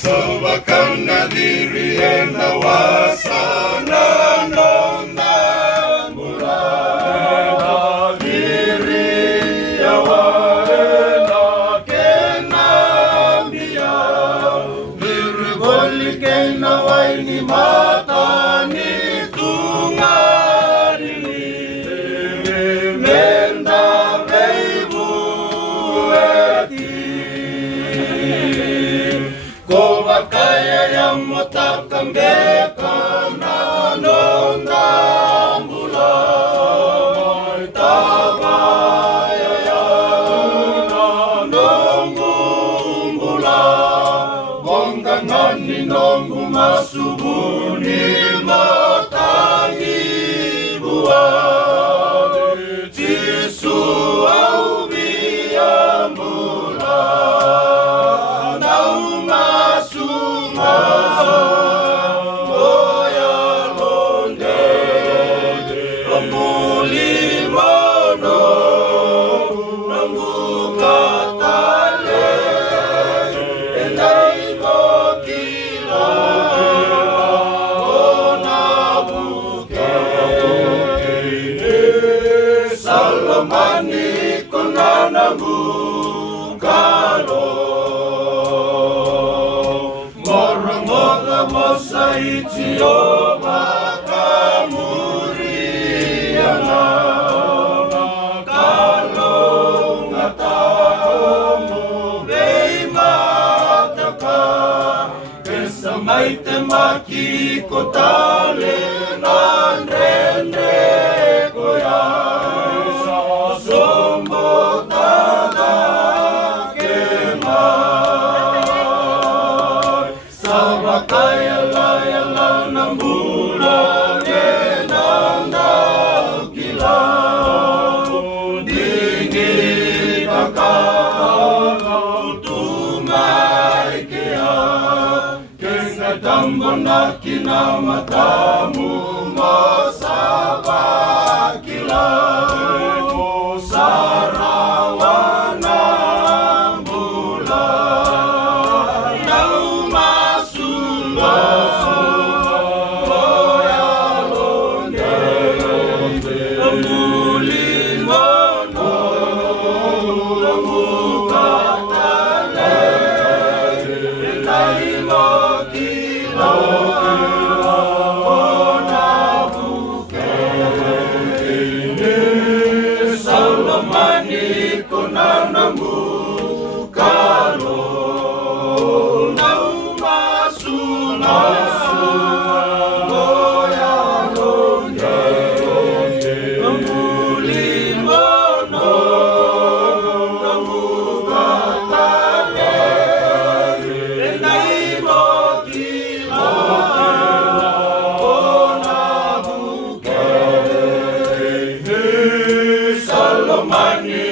sa wakang nadiriyan nawasana nung namula. Nadiri awain akin nambiya, dirigol kay naway ni mata ni tungarini. Menda beibu ko bakaya yang motakang beka na nung namula. May tabaya yan na nung bumbula, bonggangan ni nung gumasubuni matangi buwan. Jisu au biya mula na umasumasa goya londe amuli mono nangukatale endai mo kila onabuke salamani konanamu kalo morang-morang mo sa itiyo makamurian na kalong atao mo may mataka kesa may temaki ko tali nanrendre ko yan sombo tada kemay sa bakay-alay-alay ng bulan ng dakilang dingin kakao tumay kaya kesa dambo na kinamatamu masabakilay mo sarawan ng bulan na umasumasa goya londe amulin mono namukatale endai mo kila onabuke salamani konanamu kalo na umasumasa goya londe amulin mono namukatale endai mo kila onabuke salamani